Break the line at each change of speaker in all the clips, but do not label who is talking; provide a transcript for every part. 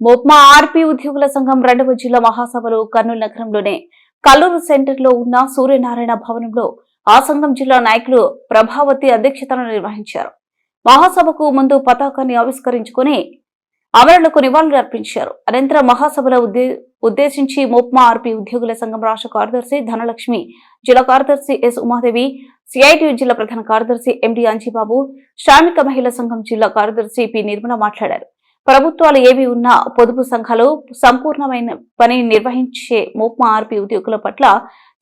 మోప్మా RP ఉద్యోగుల సంఘం రెండవ జిల్లా మహాసభలు కర్నూలు నగరంలోనే కల్లూరు సెంటర్లో ఉన్న సూర్యనారాయణ భవనంలో ఆ సంఘం జిల్లా నాయకులు ప్రభావతి అధ్యక్షతను నిర్వహించారు. మహాసభకు ముందు పతాకాన్ని ఆవిష్కరించుకుని అమరులకు నివాళులు అర్పించారు. అనంతరం మహాసభలో ఉద్దేశించి మోప్మా ఆర్పీ ఉద్యోగుల సంఘం రాష్ట్ర కార్యదర్శి ధనలక్ష్మి జిల్లా కార్యదర్శి ఎస్ ఉమాదేవి సిఐటియు జిల్లా ప్రధాన కార్యదర్శి ఎండి అంజీబాబు శ్రామిక మహిళా సంఘం జిల్లా కార్యదర్శి పి నిర్మల మాట్లాడారు. ప్రభుత్వాలు ఏవి ఉన్నా పొదుపు సంఘాలు సంపూర్ణమైన పని నిర్వహించే మోప్మా ఆర్పీ ఉద్యోగుల పట్ల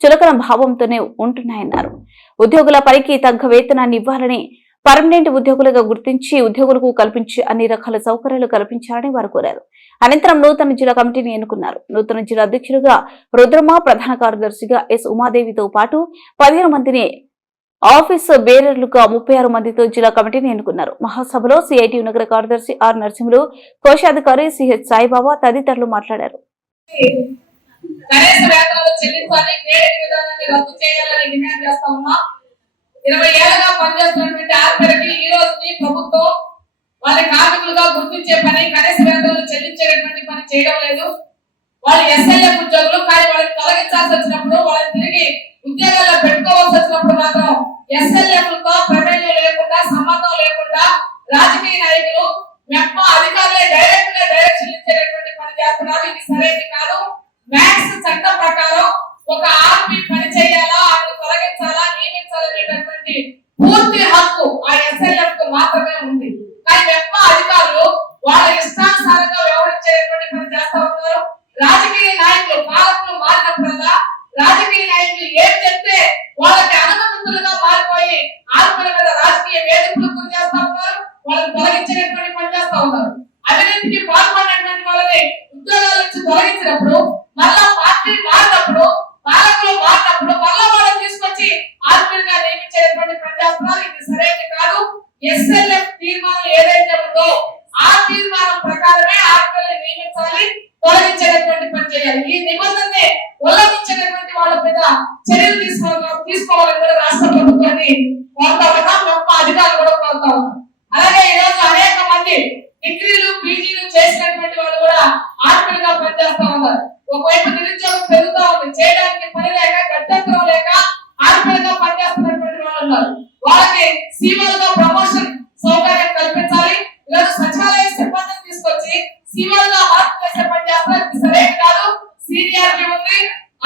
చులకన భావంతోనే ఉంటున్నాయన్నారు. ఉద్యోగుల పనికి తగ్గ వేతనాన్ని ఇవ్వాలని పర్మనెంట్ ఉద్యోగులుగా గుర్తించి ఉద్యోగులకు కల్పించి అన్ని రకాల సౌకర్యాలు కల్పించాలని వారు కోరారు. అనంతరం నూతన జిల్లా కమిటీని ఎన్నుకున్నారు. నూతన జిల్లా అధ్యక్షులుగా రుద్రమ ప్రధాన కార్యదర్శిగా ఎస్ ఉమాదేవితో పాటు పదిహేను మందిని ఆఫీసు బేరర్లుగా ముప్పై ఆరు మందితో జిల్లా కమిటీని ఎన్నుకున్నారు. మహాసభలో సిఐటి నగర కార్యదర్శి ఆర్ నరసింహులు కోశాధికారి సిహెచ్ సాయిబాబా తదితరులు మాట్లాడారు.
ఇరవై ఏళ్ళగా పనిచేస్తున్నటువంటి ఈ రోజుని ప్రభుత్వం వాళ్ళ కార్మికులుగా గుర్తించే పని కనీస వేతనాలు చెల్లించేటటువంటి పని చేయడం లేదు. వాళ్ళు ఎస్ఐఎఫ్ ఉద్యోగులు కానీ వాళ్ళని తొలగించాల్సి వచ్చినప్పుడు వాళ్ళని తిరిగి ఉద్యోగాల్లో పెట్టుకోవాల్సి వచ్చినప్పుడు మాత్రం ఎస్ఎల్ఎఫ్తో ప్రమేయం లేకుండా సంబంధం లేకుండా రాజకీయ నాయకులు మెప్ప అధికారులే డైరెక్ట్గా డైరెక్షన్ ఇచ్చేటటువంటి పని చేస్తున్నారు. ఇది సరైనది కాదు. మ్యాక్స్ చట్టం ప్రకారం ఒక ఆర్మీ పని చేయాలా ఆమెను తొలగించాలా నియమించాలనేటటువంటి పూర్తి హక్కు ఆ ఎస్ఎల్ఎఫ్కు మాత్రమే ఉంది కానీ మెప్ప అధికారులు వాళ్ళ ఇష్టానుసారంగా వ్యవహరించేటువంటి పని చేస్తా ఉన్నారు రాజకీయ నాయకులు పాలకులు మారినప్పుడల్లా రాజకీయ నాయకులు ఏం చెప్తే వాళ్ళకి అనుమతులుగా మారిపోయి ఆత్మల మీద రాజకీయ వేధింపులు గురి చేస్తా ఉన్నారు వాళ్ళని తొలగించేటటువంటి పని చేస్తా ఉన్నారు అవినీతికి పాల్పడినటువంటి వాళ్ళని ఉద్యోగాల నుంచి తొలగించినప్పుడు మళ్ళా పార్టీ మారినప్పుడు పాలకులు మారినప్పుడు మళ్ళా వాళ్ళని తీసుకొచ్చి ఆర్మీలుగా నియమించేటటువంటి ప్రజాస్వామ్యం ఇది సరైనది కాదు. ఎస్ఎల్ఎఫ్ తీర్మానం ఏదైతే ఉందో ఆ తీర్మానం ప్రకారమే ఆర్మీలను నియమించాలి తొలగించేటటువంటి పని చేయాలి. ఈ నిబంధనని ఉల్లంఘించినటువంటి వాళ్ళ మీద చర్యలు తీసుకోవాలి తీసుకోవాలని కూడా రాష్ట్ర ప్రభుత్వాన్ని కోరుతా ఉన్నాం గొప్ప అధికారులు కూడా కోరుతా ఉన్నాం అలాగే ఈ రోజు అనేక మంది డిగ్రీలు పీజీలు చేసినటువంటి వాళ్ళు కూడా ఆర్పీలుగా పనిచేస్తా ఉన్నారు ఒకవైపు నిరుద్యోగం పెరుగుతా ఉంది. చేయడానికి పని లేక గడ్డంతరం లేక ఆర్పీలుగా పనిచేస్తున్నటువంటి వాళ్ళు ఉన్నారు. వాళ్ళకి సీమాలుగా ప్రమోషన్ సౌకర్యం కల్పించాలి. ఈరోజు సచివాలయ సిబ్బందిని తీసుకొచ్చి సీమాలుగా మార్పు చేసే పని చేస్తారు ఇది కాదు. సీనియారిటీ ఉంది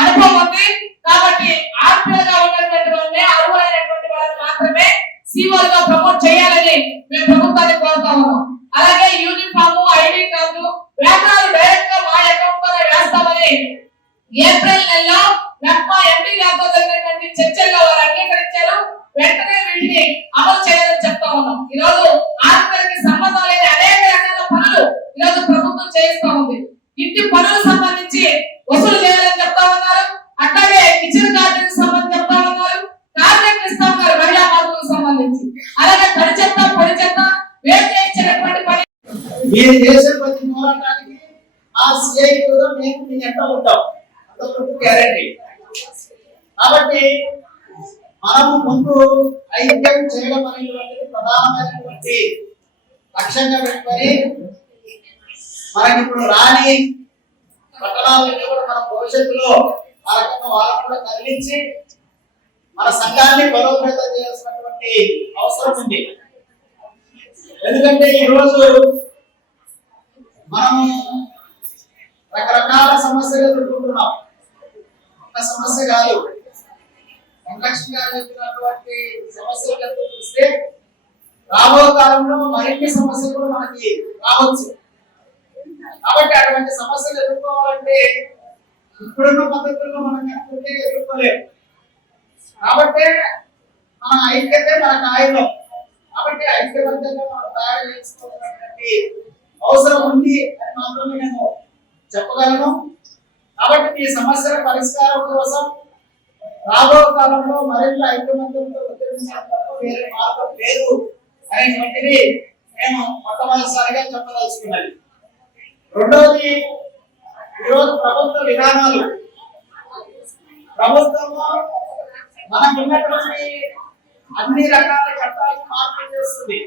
అనుభవం ఉంది. కాబట్టి ఆర్పీలుగా ఉన్నటువంటి వాళ్ళని అర్హులైనటువంటి వాళ్ళని మాత్రమే సీఓలుగా ప్రమోట్ చేయాలని మేము ప్రభుత్వాన్ని కోరుతా ఉన్నాం. అలాగే యూనిఫామ్ ఐడి కార్డు వేతనాలు డైరెక్ట్గా మా అకౌంట్లోనే వేస్తామని ఏప్రిల్ నెలలో నక్మా ఎంపీ గారితో జరిగినటువంటి చర్చల్లో వారు అంగీకరించారు. వెంటనే వీటిని అమలు చేయాలని చెప్తా ఉన్నాం. ఈ రోజు ఆర్పీలకి సంబంధం లేని అనేక రకాల పనులు ఈ రోజు ప్రభుత్వం చేయిస్తా ఉంది. ఇంటి పనులకు సంబంధించి వసూలు చేయాలని చెప్తా ఉన్నారు. అట్లాగే కిచెన్ గార్డెన్ సంబంధించి చెప్తా ఉన్నారు. కార్మికులు ఇస్తా ఉన్నారు మహిళా మార్పులకు సంబంధించి. అలాగే తడి చెత్త పొడి చెత్త వేరు చేయించినటువంటి పని.
మీరు చేసే ప్రతి పోరాటానికి ఆ సిఐ కూడా మేము మీ ఉంటాం. గ్యారంటీ. కాబట్టి మనము ముందు ఐక్యం చేయడం అనేటువంటిది ప్రధానమైనటువంటి లక్ష్యంగా పెట్టుకొని మనకి ఇప్పుడు రాని పట్టణాలన్నీ కూడా మన భవిష్యత్తులో ఆ రకంగా వాళ్ళని కూడా కదిలించి మన సంఘాన్ని బలోపేతం చేయాల్సినటువంటి అవసరం ఉంది. ఎందుకంటే ఈ రోజు మనం రకరకాల సమస్యలు ఎదుర్కొంటున్నాం. సమస్య కాదు. వెంకటలక్ష్మి గారు చెప్పినటువంటి సమస్యలు కనుక చూస్తే రాబో కాలంలో మరిన్ని సమస్యలు కూడా మనకి రావచ్చు. కాబట్టి అటువంటి సమస్యలు ఎదుర్కోవాలంటే ఇప్పుడున్న పద్ధతుల్లో మనం కనుక్కుంటే ఎదుర్కోలేము కాబట్టి మన ఐక్యతే మనకు ఆయుధం. కాబట్టి ఐక్యబద్ధంగా మనం తయారు చేసుకోవాల్సినటువంటి అవసరం ఉంది అని మాత్రమే నేను చెప్పగలను. ఈ సమస్యల పరిష్కారం కోసం రాబో కాలంలో మరింత ఐక్యమత్యంతో వేరే మార్గం లేదు అనేటువంటిది మేము మొట్టమొదటిసారిగా చెప్పదలుచుకున్నది. రెండవది ఈరోజు ప్రభుత్వ విధానాలు. ప్రభుత్వము మనకున్నటువంటి అన్ని రకాల చట్టాలను మార్పు చేస్తుంది.